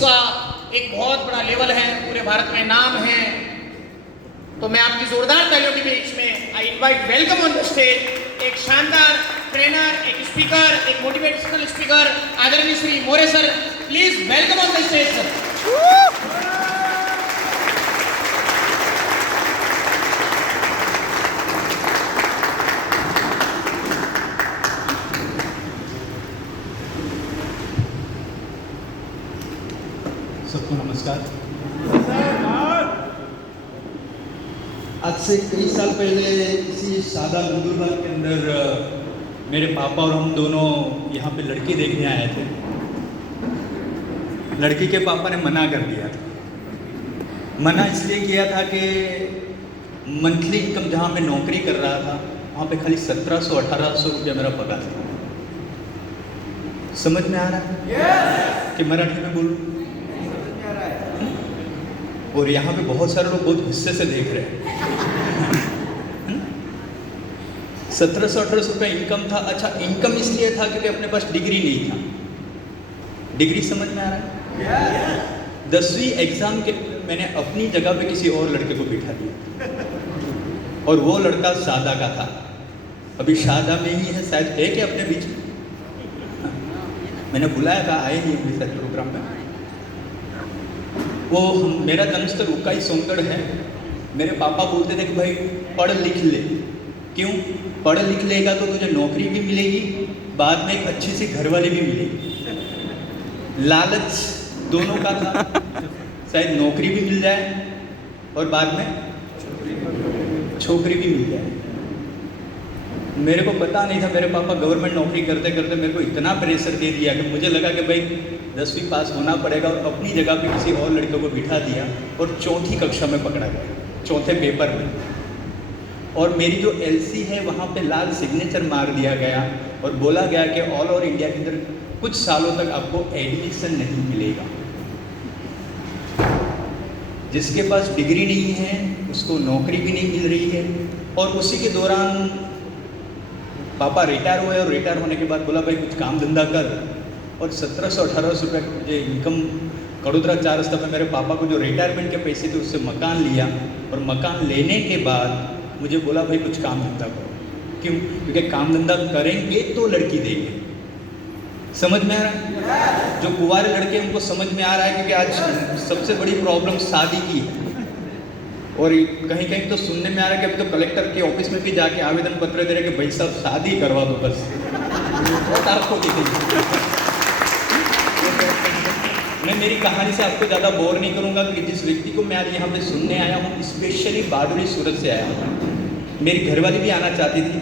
जिसका एक बहुत बड़ा लेवल है, पूरे भारत में नाम है। तो मैं आपकी जोरदार तालियों के बीच में I invite welcome on the stage एक शानदार ट्रेनर, एक स्पीकर, एक मोटिवेशनल स्पीकर आदरणीय Shri More sir. Please welcome on the stage sir. सबको नमस्कार। आज से कई साल पहले इसी सादा नंदुरबार के अंदर मेरे पापा और हम दोनों यहाँ पे लड़की देखने आए थे। लड़की के पापा ने मना कर दिया था। मना इसलिए किया था कि मंथली इनकम जहाँ मैं नौकरी कर रहा था वहाँ पे खाली 1700-1800 रुपया मेरा पगार था। समझ में आ रहा है कि मराठी में बोलूँ? और यहाँ पे बहुत सारे लोग बहुत गुस्से से देख रहे हैं। 1700-1800 रुपये इनकम था। अच्छा, इनकम इसलिए था क्योंकि अपने पास डिग्री नहीं था। डिग्री समझ में आ रहा है? 10वीं एग्जाम के मैंने अपनी जगह पे किसी और लड़के को बिठा दिया और वो लड़का शादा का था। अभी शादा में ही है, शायद है कि अपने बीच में। मैंने बुलाया था, आए नहीं अभी शायद प्रोग्राम में। वो मेरा जन्मस्थल उकाई सोनगढ़ है। मेरे पापा बोलते थे कि भाई पढ़ लिख ले। क्यों? पढ़ लिख लेगा तो तुझे नौकरी भी मिलेगी, बाद में एक अच्छी सी घरवाली भी मिलेगी। लालच दोनों का था, शायद नौकरी भी मिल जाए और बाद में छोकरी भी मिल जाए। मेरे को पता नहीं था, मेरे पापा गवर्नमेंट नौकरी करते करते मेरे को इतना प्रेशर दे दिया कि मुझे लगा कि भाई 10वीं पास होना पड़ेगा और अपनी जगह पे किसी और लड़के को बिठा दिया और चौथी कक्षा में पकड़ा गया, चौथे पेपर में। और मेरी जो एलसी है वहाँ पे लाल सिग्नेचर मार दिया गया और बोला गया कि ऑल ओवर इंडिया के अंदर कुछ सालों तक आपको एडमिशन नहीं मिलेगा। जिसके पास डिग्री नहीं है उसको नौकरी भी नहीं मिल रही है। और उसी के दौरान पापा रिटायर हुए और रिटायर होने के बाद बोला भाई कुछ काम धंधा कर। और 1700-1800 रुपये जो इनकम कड़ोदरा 4 रस्ता में मेरे पापा को जो रिटायरमेंट के पैसे थे उससे मकान लिया और मकान लेने के बाद मुझे बोला भाई कुछ काम धंधा करो। क्यों? क्योंकि काम धंधा करेंगे तो लड़की देंगे। समझ में आ रहा है? जो कुंवारे लड़के उनको समझ में आ रहा है, क्योंकि आज सबसे बड़ी प्रॉब्लम शादी की है। और कहीं कहीं तो सुनने में आ रहा है कि अभी तो कलेक्टर के ऑफिस में भी जाके आवेदन पत्र दे रहे कि भाई साहब शादी करवा दो बस। बहुत आपको मैं मेरी कहानी से आपको ज़्यादा बोर नहीं करूंगा, क्योंकि जिस व्यक्ति को मैं आज यहाँ पे सुनने आया हूँ स्पेशली बारडोली सूरत से आया हूँ। मेरी घरवाली भी आना चाहती थी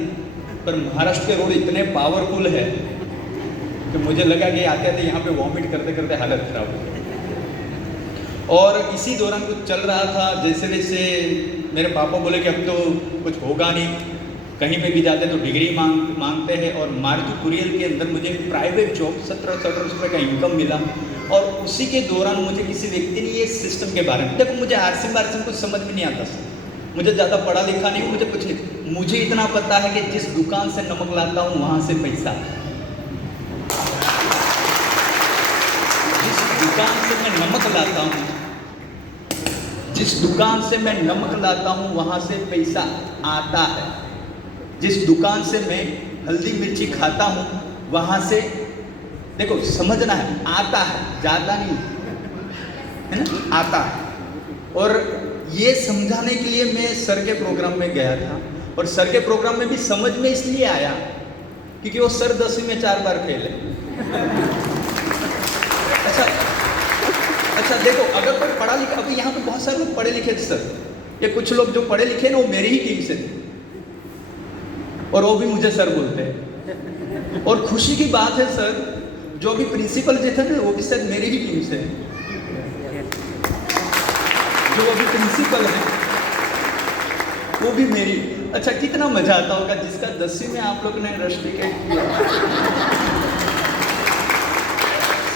पर महाराष्ट्र के रोड इतने पावरफुल है कि मुझे लगा कि आते आते यहाँ पे वॉमिट करते करते हालत खराब हो गई। और इसी दौरान कुछ चल रहा था, जैसे जैसे मेरे पापा बोले कि अब तो कुछ होगा नहीं, कहीं पे भी जाते तो डिग्री मांगते हैं। और मारुति कुरियर के अंदर मुझे प्राइवेट जॉब 1700-1800 रुपये का इनकम मिला। और उसी के दौरान मुझे किसी व्यक्ति ने ये सिस्टम के बारे में, देखो मुझे आरसीएम कुछ समझ में नहीं आता, मुझे ज़्यादा पढ़ा लिखा नहीं हूँ, मुझे कुछ नहीं। मुझे इतना पता है कि जिस दुकान से नमक लाता हूँ वहाँ से पैसा, जिस दुकान से मैं नमक लाता हूँ, जिस दुकान से मैं नमक लाता हूँ वहाँ से पैसा आता है। जिस दुकान से मैं हल्दी मिर्ची खाता हूँ वहाँ से, देखो समझना है, आता है, ज़्यादा नहीं है ना, आता है। और ये समझाने के लिए मैं सर के प्रोग्राम में गया था। और सर के प्रोग्राम में भी समझ में इसलिए आया क्योंकि वो सर 10वीं में 4 बार फेल है। अच्छा देखो, अगर कोई पढ़ा लिखा, अभी यहाँ पे बहुत सारे लोग पढ़े लिखे थे सर, ये कुछ लोग जो पढ़े लिखे ना वो मेरी ही टीम से थे और वो भी मुझे सर बोलते हैं। और खुशी की बात है सर, जो अभी प्रिंसिपल जो थे ना वो भी शायद मेरी ही टीम से है। जो अभी प्रिंसिपल है वो भी मेरी। अच्छा, कितना मजा आता होगा जिसका 10वीं में आप लोग ने रश टिकट किया।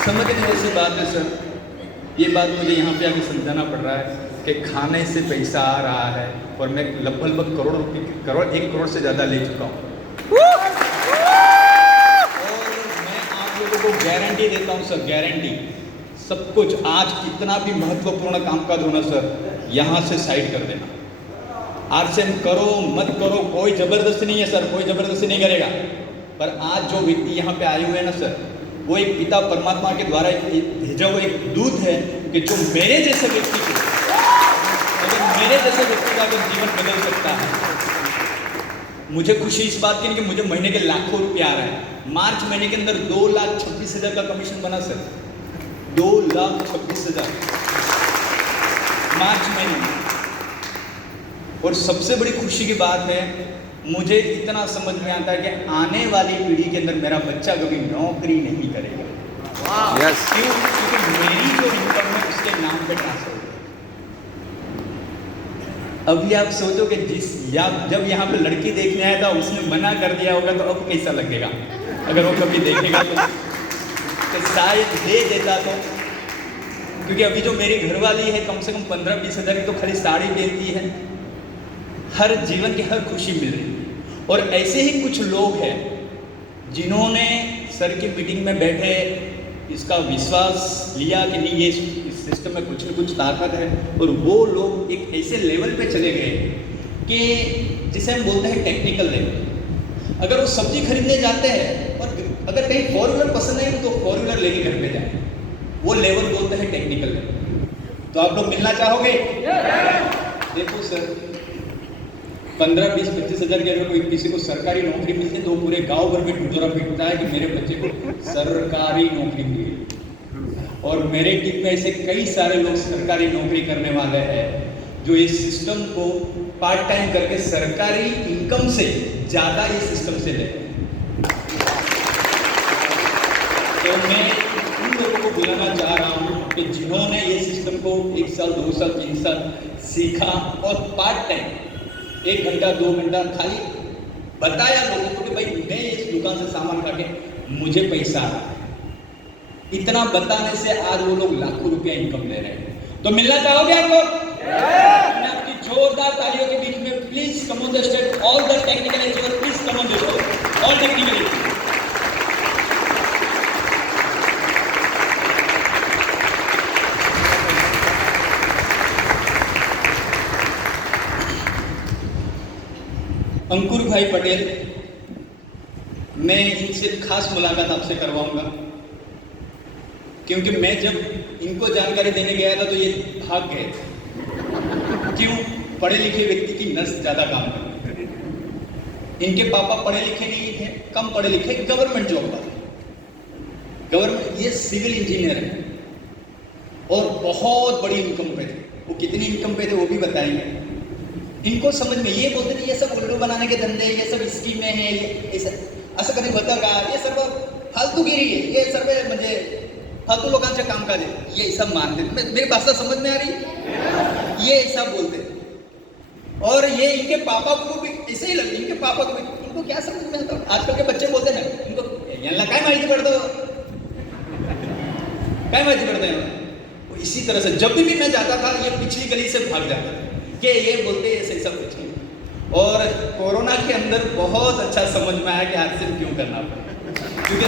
समझने जैसी बात है सर। ये बात मुझे यहाँ पे आके समझाना पड़ रहा है कि खाने से पैसा आ रहा है और मैं लगभग करोड़ 1 करोड़ से ज़्यादा ले चुका हूँ। और मैं आप लोगों को गारंटी देता हूँ सर, गारंटी सब कुछ आज कितना भी महत्वपूर्ण कामकाज होना सर, यहाँ से साइड कर देना। आरसीएम करो मत करो, कोई जबरदस्ती नहीं है सर, कोई जबरदस्ती नहीं करेगा। पर आज जो व्यक्ति यहाँ पे आए हुए हैं ना सर, वो एक पिता परमात्मा के द्वारा भेजा हुआ एक दूत है कि जो मेरे जैसे व्यक्ति को, अगर मेरे जैसे व्यक्ति का अगर जीवन बदल सकता है। मुझे खुशी इस बात की नहीं कि मुझे महीने के लाखों रुपये आ रहे हैं। मार्च महीने के अंदर 2,26,000 का कमीशन बना सर, 2,26,000 मार्च महीने में। और सबसे बड़ी खुशी की बात है, मुझे इतना समझ में आता है कि आने वाली पीढ़ी के अंदर मेरा बच्चा कभी नौकरी नहीं करेगा। यस क्यों? क्योंकि मेरी जो इनकम है उसके नाम पे ट्रांसफर होगा। अभी आप सोचो कि जब यहाँ पे लड़की देखने आया था उसने मना कर दिया होगा तो अब कैसा लगेगा अगर वो कभी देखेगा तो शायद दे देता तो। क्योंकि अभी जो मेरी घरवाली है कम से कम 15-20 हज़ार की तो खाली साड़ी पहनती है, हर जीवन की हर खुशी मिल रही है। और ऐसे ही कुछ लोग हैं जिन्होंने सर की मीटिंग में बैठे इसका विश्वास लिया कि नहीं ये इस सिस्टम में कुछ न कुछ ताकत है, और वो लोग एक ऐसे लेवल पे चले गए कि जिसे हम बोलते हैं टेक्निकल लेवल। अगर वो सब्जी खरीदने जाते हैं और अगर कहीं 4 व्हीलर पसंद नहीं तो 4 व्हीलर लेके घर पे जाए, वो लेवल बोलते हैं टेक्निकल लेवल। तो आप लोग मिलना चाहोगे? देखो सर, 15, 20, 25 हज़ार की अगर कोई किसी को सरकारी नौकरी मिलती है तो पूरे गांव भर में ढिढोरा पीटता है कि मेरे बच्चे को सरकारी नौकरी मिली। और मेरे टीम में ऐसे कई सारे लोग सरकारी नौकरी करने वाले हैं जो इस सिस्टम को पार्ट टाइम करके सरकारी इनकम से ज़्यादा इस सिस्टम से ले। तो मैं उन लोगों को बुलाना चाह रहा हूँ कि जिन्होंने ये सिस्टम को 1 साल 2 साल 3 साल सीखा और पार्ट टाइम 1 घंटा 2 घंटा खाली बताया लोगों को कि भाई मैं इस दुकान से सामान खा के मुझे पैसा आ रहा है। इतना बताने से आज वो लोग लाखों रुपया इनकम ले रहे हैं। तो मिलना चाहोगे आप लोग? मैं आपकी जोरदार तालियों के बीच में please come on the stage all the technical expert, please come on the stage all technical. Ankur भाई पटेल, मैं इनसे खास मुलाकात आपसे करवाऊंगा क्योंकि मैं जब इनको जानकारी देने गया था तो ये भाग गए थे। क्यों? पढ़े लिखे व्यक्ति की नस ज्यादा काम करती है। इनके पापा पढ़े लिखे नहीं थे, कम पढ़े लिखे, गवर्नमेंट जॉब पर, गवर्नमेंट, ये सिविल इंजीनियर है और बहुत बड़ी इनकम पे थे। वो कितनी इनकम पे थे वो भी बताएंगे। इनको समझ में ये बोलते थे ये सब उल्लू बनाने के धंधे, ये सब स्कीमें हैं, ये असं कधी होतं का, ये सर्व फालतूगिरी है, ये सर्व म्हणजे फालतू लोकांचे कामकाज है, ये ऐसा मानते। मेरी भाषा समझ में आ रही है? ये ऐसा बोलते और ये इनके पापा को भी ऐसे ही लगे। इनके पापा को भी, इनको क्या समझ में आता? आजकल के बच्चे बोलते हैं ना, इनको यांना काय माहिती पड़तं, काय माहिती पड़ता है। इसी तरह से जब भी मैं जाता था ये पिछली गली से भाग जाता था कि ये बोलते ऐसे सब कुछ नहीं। और कोरोना के अंदर बहुत अच्छा समझ में आया कि आरसीएम क्यों करना पड़ा, क्योंकि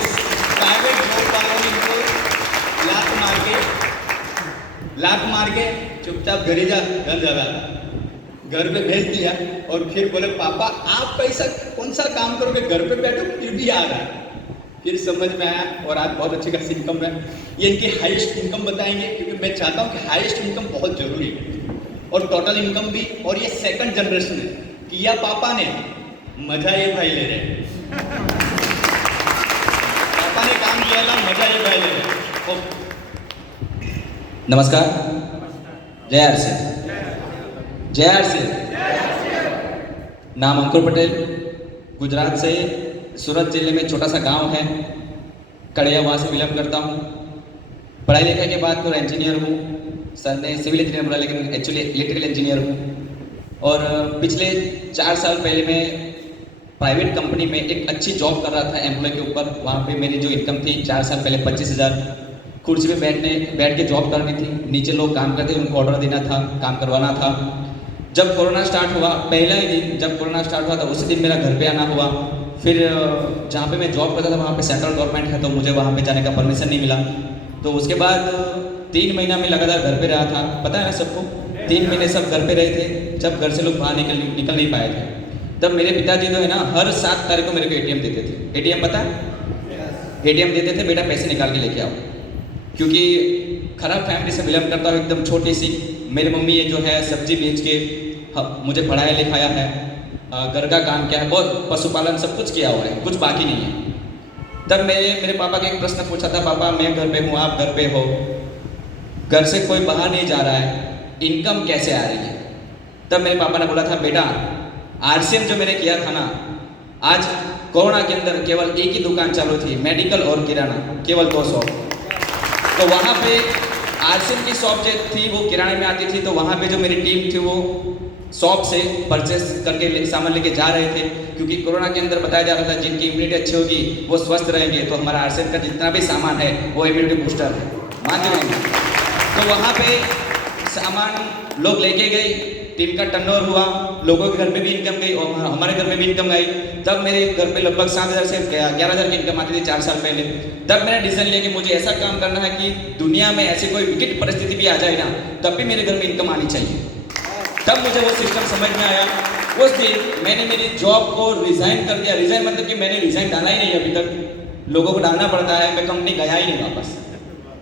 प्राइवेट जॉब वालों ने इनको लात मार के चुपचाप घरे जा, घर पे भेज दिया और फिर बोले पापा आप कैसा कौन सा काम करोगे, घर पे बैठो, फिर भी आ रहा है। फिर समझ में आया और आज बहुत अच्छी खासी इनकम है। ये इनकी हाईएस्ट इनकम बताएंगे क्योंकि मैं चाहता हूँ कि हाईएस्ट इनकम बहुत जरूरी है और टोटल इनकम भी। और ये सेकंड जनरेशन है, किया पापा ने, मजा ये भाई ले रहे, पापा ने काम किया था, मजा ये भाई ले रहे। नमस्कार, जय आरसी, जय आरसी। नाम अंकुर पटेल, गुजरात से सूरत जिले में छोटा सा गांव है कड़िया, वहाँ से बिलोंग करता हूँ। पढ़ाई लिखाई के बाद तो इंजीनियर हूँ। सर ने सिविल इंजीनियर बोला लेकिन एक्चुअली इलेक्ट्रिकल इंजीनियर हूँ। और पिछले 4 साल पहले मैं प्राइवेट कंपनी में एक अच्छी जॉब कर रहा था एम्प्लॉय के ऊपर। वहाँ पे मेरी जो इनकम थी 4 साल पहले 25,000, कुर्सी पे बैठ के जॉब करनी थी। नीचे लोग काम करते, उनको ऑर्डर देना था, काम करवाना था। जब कोरोना स्टार्ट हुआ, पहला ही दिन जब कोरोना स्टार्ट हुआ था उसी दिन मेरा घर पे आना हुआ। फिर जहाँ पे मैं जॉब करता था वहाँ पे सेंट्रल गवर्नमेंट है तो मुझे वहाँ पे जाने का परमिशन नहीं मिला। तो उसके बाद 3 महीना में लगातार घर पे रहा था, पता है ना सबको, 3 महीने सब घर पे रहे थे, जब घर से लोग बाहर निकल नहीं पाए थे। तब मेरे पिताजी जो है ना हर 7 तारीख को मेरे को ATM देते थे। ATM पता है? ATM देते थे, बेटा पैसे निकाल के लेके आओ। क्योंकि खराब फैमिली से बिलोंग करता हूँ, एकदम छोटी सी। मेरी मम्मी ये जो है सब्जी बेच के मुझे पढ़ाया लिखाया है, घर का काम किया है, बहुत पशुपालन सब कुछ किया हुआ है, कुछ बाकी नहीं है। तब मेरे पापा का एक प्रश्न पूछा था, पापा मैं घर पे हूँ, आप घर पे हो, घर से कोई बाहर नहीं जा रहा है, इनकम कैसे आ रही है? तब मेरे पापा ने बोला था, बेटा RCM जो मैंने किया था ना, आज कोरोना के अंदर केवल एक ही दुकान चालू थी, मेडिकल और किराना, केवल 2 शॉप। तो वहाँ पे RCM की शॉप जो थी वो किराने में आती थी, तो वहाँ पे जो मेरी टीम थी वो शॉप से परचेस करके सामान लेके जा रहे थे, क्योंकि कोरोना के अंदर बताया जा रहा था जिनकी इम्यूनिटी अच्छी होगी वो स्वस्थ रहेंगे। तो हमारा RCM का जितना भी सामान है वो इम्यूनिटी बूस्टर है, मानते रहेंगे। तो वहाँ पे सामान लोग लेके गए, टीम का टर्नओवर हुआ, लोगों के घर में भी इनकम गई और हमारे घर में भी इनकम आई। तब मेरे घर पे लगभग 7,000 से 11,000 की इनकम आती थी 4 साल पहले। तब मैंने डिसीजन लिया कि मुझे ऐसा काम करना है कि दुनिया में ऐसी कोई विकट परिस्थिति भी आ जाए ना, तब भी मेरे घर में इनकम आनी चाहिए। तब मुझे वो सिस्टम समझ में आया। उस दिन मैंने मेरी जॉब को रिजाइन कर दिया। रिजाइन मतलब कि मैंने रिजाइन डाला ही नहीं अभी तक, लोगों को डालना पड़ता है, मैं कंपनी गया ही नहीं वापस।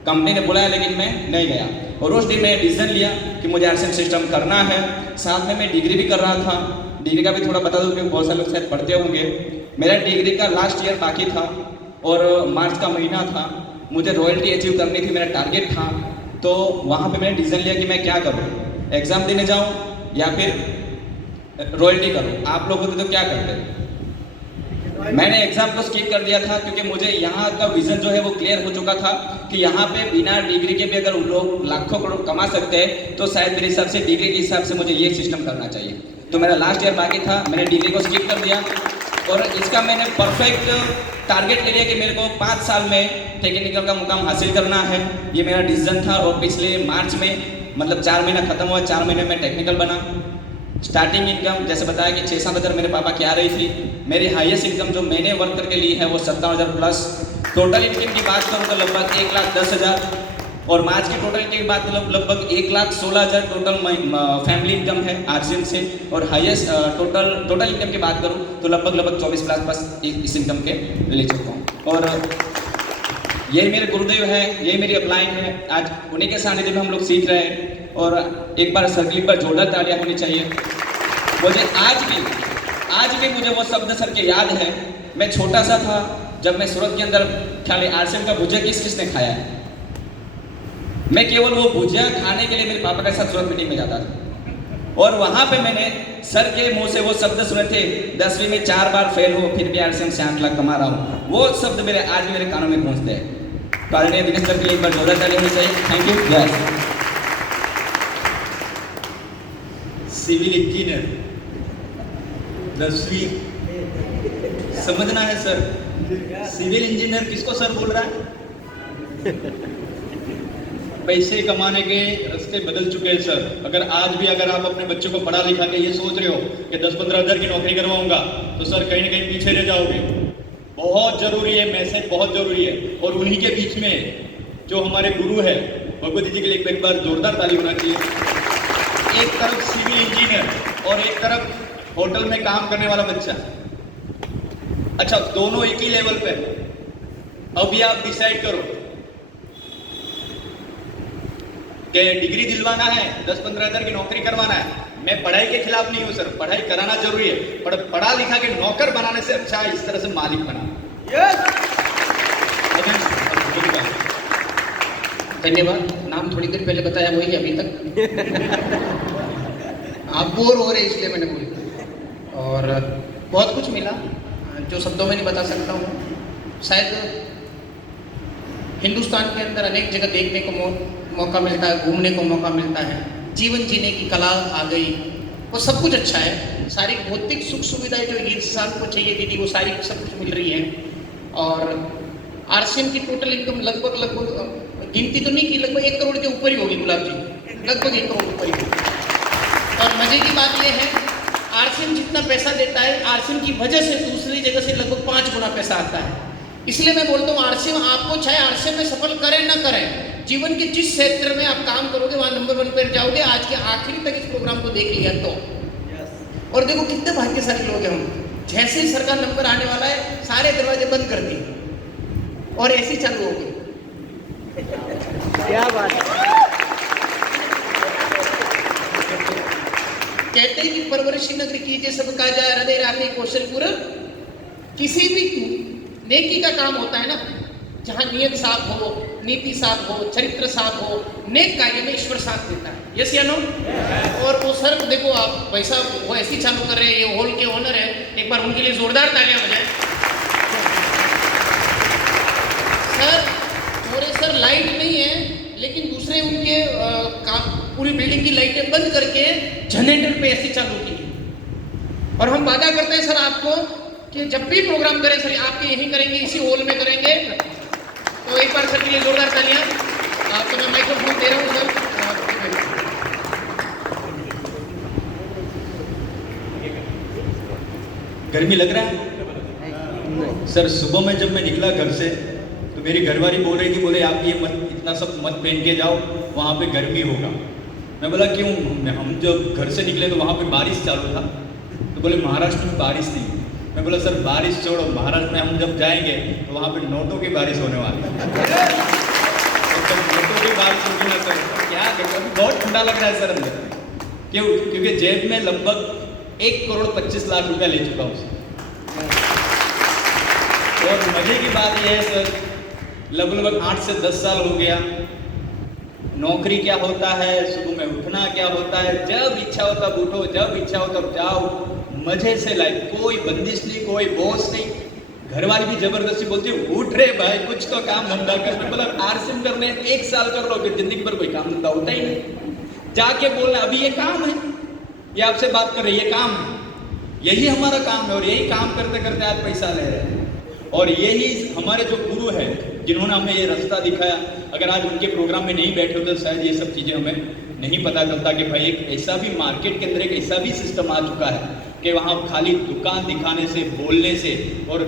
कंपनी ने बुलाया लेकिन मैं नहीं गया। और उस दिन मैंने डिसीजन लिया कि मुझे RCM सिस्टम करना है। साथ में मैं डिग्री भी कर रहा था। डिग्री का भी थोड़ा बता दूं क्योंकि बहुत सारे लोग शायद पढ़ते होंगे। मेरा डिग्री का लास्ट ईयर बाकी था और मार्च का महीना था, मुझे रॉयल्टी अचीव करनी थी, मेरा टारगेट था। तो वहाँ पे मैंने डिसीजन लिया कि मैं क्या करूँ, एग्ज़ाम देने जाऊँ या फिर रॉयल्टी करूँ। आप लोग होते तो क्या करते? मैंने एग्जाम को स्किप कर दिया था क्योंकि मुझे यहाँ का विजन जो है वो क्लियर हो चुका था कि यहाँ पे बिना डिग्री के भी अगर लोग लाखों करोड़ कमा सकते हैं तो शायद मेरे हिसाब से डिग्री के हिसाब से मुझे ये सिस्टम करना चाहिए। तो मेरा लास्ट ईयर बाकी था, मैंने डिग्री को स्किप कर दिया और इसका मैंने परफेक्ट टारगेट ले लिया कि मेरे को 5 साल में टेक्निकल का मुकाम हासिल करना है। ये मेरा डिसीजन था और पिछले मार्च में मतलब 4 महीना खत्म हुआ, 4 महीने में टेक्निकल बना। स्टार्टिंग इनकम जैसे बताया कि 6-7 हज़ार मेरे पापा की आ रही थी। मेरी हाईएस्ट इनकम जो मैंने वर्क करके ली है वो 57,000 प्लस। टोटल इनकम की बात करूँ तो लगभग 1,10,000 और मार्च की टोटल इनकम की बात लगभग 1,16,000 टोटल फैमिली इनकम है RCM से। और हाईएस्ट टोटल इनकम की बात करूँ तो लगभग 24 लाख प्लस इस इनकम के ले चुका हूँ। और यही मेरे गुरुदेव है, यही मेरी अपलाइन है। आज उन्हीं के सानिध्य में हम लोग सीख रहे हैं और एक बार सर्कल पर जोरदार तालियां होनी चाहिए। मुझे आज भी मुझे वो शब्द सर के याद है। मैं छोटा सा था जब मैं सूरत के अंदर खाली RCM का भुजिया किसने खाया है। मैं केवल वो भुजिया खाने के लिए मेरे पापा के साथ सूरत मीटिंग में जाता था और वहाँ पे मैंने सर के मुंह से वो शब्द सुने थे, 10वीं में 4 बार फेल हो फिर भी RCM से 8 लाख कमा रहा हूँ। वो शब्द मेरे आज भी मेरे कानों में पहुँचते हैं। तो आदरणीय दिनेश सर के लिए एक बार जोरदार ताली होनी चाहिए। Thank you. Yes, civil engineer 10वीं समझना है सर। सिविल इंजीनियर किसको सर बोल रहा है? पैसे कमाने के रास्ते बदल चुके हैं सर। अगर आज भी अगर आप अपने बच्चों को पढ़ा लिखा के ये सोच रहे हो कि 10-15 हज़ार की नौकरी करवाऊंगा तो सर कहीं ना कहीं पीछे रह जाओगे। बहुत जरूरी है, मैसेज बहुत जरूरी है। और उन्हीं के बीच में जो हमारे गुरु है भगवती जी के लिए एक बार जोरदार ताली होना चाहिए। एक तरफ सिविल इंजीनियर और एक तरफ होटल में काम करने वाला बच्चा। अच्छा, दोनों एक ही लेवल पे। अभी आप डिसाइड करो कि डिग्री दिलवाना है, 10-15 हज़ार की नौकरी करवाना है। मैं पढ़ाई के खिलाफ नहीं हूं सर, पढ़ाई कराना जरूरी है, पर पढ़ा लिखा के नौकर बनाने से अच्छा इस तरह से मालिक बना। धन्यवाद। नाम थोड़ी देर पहले बताया वही अभी तक आप बोर हो रहे इसलिए मैंने बोली। और बहुत कुछ मिला जो शब्दों में नहीं बता सकता हूँ। शायद हिंदुस्तान के अंदर अनेक जगह देखने को मौका मिलता है, घूमने को मौका मिलता है, जीवन जीने की कला आ गई, वो सब कुछ अच्छा है। सारी भौतिक सुख सुविधाएं जो इंसान को चाहिए दीदी वो सारी सब कुछ मिल रही है। और RCM की टोटल इनकम लगभग गिनती तो नहीं की, लगभग 1 करोड़ के ऊपर ही होगी गुलाब जी, लगभग 1 करोड़ ऊपर ही होगी। और मजे की बात यह है RCM जितना पैसा देता है RCM की वजह से दूसरी जगह से लगभग 5 गुना पैसा आता है। इसलिए मैं बोलता हूँ आरसीएम आपको चाहे आरसीएम में सफल करें ना करें, जीवन के जिस क्षेत्र में आप काम करोगे वहां नंबर 1 पर जाओगे। आज के आखिरी तक इस प्रोग्राम को देख लिया तो और देखो कितने भाग्यशाली लोग हैं हम। जैसे ही सरकार नंबर आने वाला है सारे दरवाजे बंद कर दिए और ऐसी चालू हो गई। क्या बात है। कहते हैं कि परवरिशी नगरी कीजिए सबका जाए हृदय राखी कौशल पूरा। किसी भी नेकी का काम होता है ना, जहां नियत साफ हो, नीति साफ हो, चरित्र साफ हो, नेक कार्य में ईश्वर साथ देता है। यस या नो? और वो सर देखो आप भाई साहब वो ऐसी चालू कर रहे हैं, ये हॉल के ओनर है, एक बार उनके लिए जोरदार तालियां हो जाए। सर मोरे सर लाइट नहीं है, लेकिन दूसरे उनके काम पूरी बिल्डिंग की लाइटें बंद करके जनरेटर पे ऐसी चालू की। और हम वादा करते हैं सर आपको कि जब भी प्रोग्राम करें सर आपके यहीं करेंगे, इसी हॉल में करेंगे। तो एक बार सर के लिए जोरदार तालियां। तो मैं माइक्रोफोन दे रहा हूँ सर। गर्मी लग रहा है सर? सुबह में जब मैं निकला घर से तो मेरी घरवाली बोल रही थी, बोले आप ये मत इतना सब मत पहन के जाओ, वहाँ पे गर्मी होगा। मैं बोला क्यों? हम जब घर से निकले तो वहाँ पे बारिश चालू था, तो बोले महाराष्ट्र में बारिश नहीं। मैं बोला सर बारिश छोड़ो, महाराष्ट्र में हम जब जाएंगे तो वहाँ पे नोटों की बारिश होने वाली है। तो नोटों की बारिश होगी ना सर, क्या करें? बहुत ठंडा लग रहा है सर अंदर। क्यों? क्योंकि जेब में लगभग 1,25,00,000 रुपया ले चुका हूँ। और मजे की बात यह है सर, लगभग 8 से 10 साल हो गया। नौकरी क्या होता है, सुबह में उठना क्या होता है, जब इच्छा हो तब उठो, जब इच्छा हो तब जाओ, मजे से लाइफ, कोई बंदिश नहीं, कोई बॉस नहीं। घरवाली भी जबरदस्ती बोलती है उठ रे भाई कुछ तो काम धंधा कर। मतलब आरसीएम करने 1 साल कर लो, फिर जिंदगी भर कोई काम धंधा होता ही नहीं। जाके बोलना अभी ये काम है, ये आपसे बात कर रहे ये काम है, यही हमारा काम है। और यही काम करते करते आज पैसा ले रहे हैं। और यही हमारे जो गुरु है जिन्होंने हमें ये रास्ता दिखाया, अगर आज उनके प्रोग्राम में नहीं बैठे होते तो शायद ये सब चीज़ें हमें नहीं पता चलता कि भाई एक ऐसा भी मार्केट के अंदर एक ऐसा भी सिस्टम आ चुका है कि वहाँ खाली दुकान दिखाने से, बोलने से और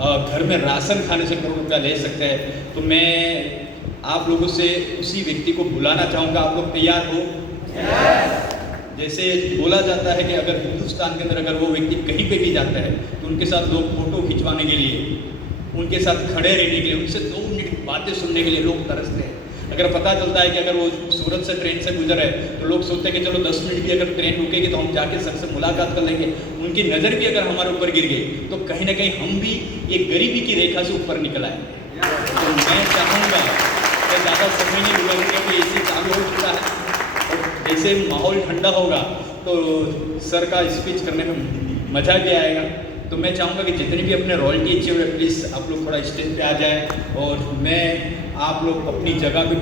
घर में राशन खाने से करोड़ रुपया ले सकते हैं। तो मैं आप लोगों से उसी व्यक्ति को बुलाना चाहूँगा। आप लोग तैयार हो? जैसे बोला जाता है कि अगर हिंदुस्तान के अंदर अगर वो व्यक्ति कहीं पे भी जाता है तो उनके साथ लोग फोटो खिंचवाने के लिए, उनके साथ खड़े रहने के लिए, उनसे 2 मिनट बातें सुनने के लिए लोग तरसते हैं। अगर पता चलता है कि अगर वो सूरत से ट्रेन से गुजर है तो लोग सोचते हैं कि चलो 10 मिनट भी अगर ट्रेन रुकेगी तो हम जाके सर से मुलाकात कर लेंगे। उनकी नज़र भी अगर हमारे ऊपर गिर गई तो कहीं ना कहीं हम भी एक गरीबी की रेखा से ऊपर निकल आए। तो मैं चाहूँगा कि ज़्यादा समय नहीं हुआ क्योंकि एसी चालू हो चुका है और जैसे माहौल ठंडा होगा तो सर का स्पीच करने में मज़ा भी आएगा। तो मैं चाहूँगा कि जितने भी अपने रॉयल्टी इच्छे हुए प्लीज़ आप लोग थोड़ा स्टेज पे आ जाए और मैं आप लोग अपनी जगह पे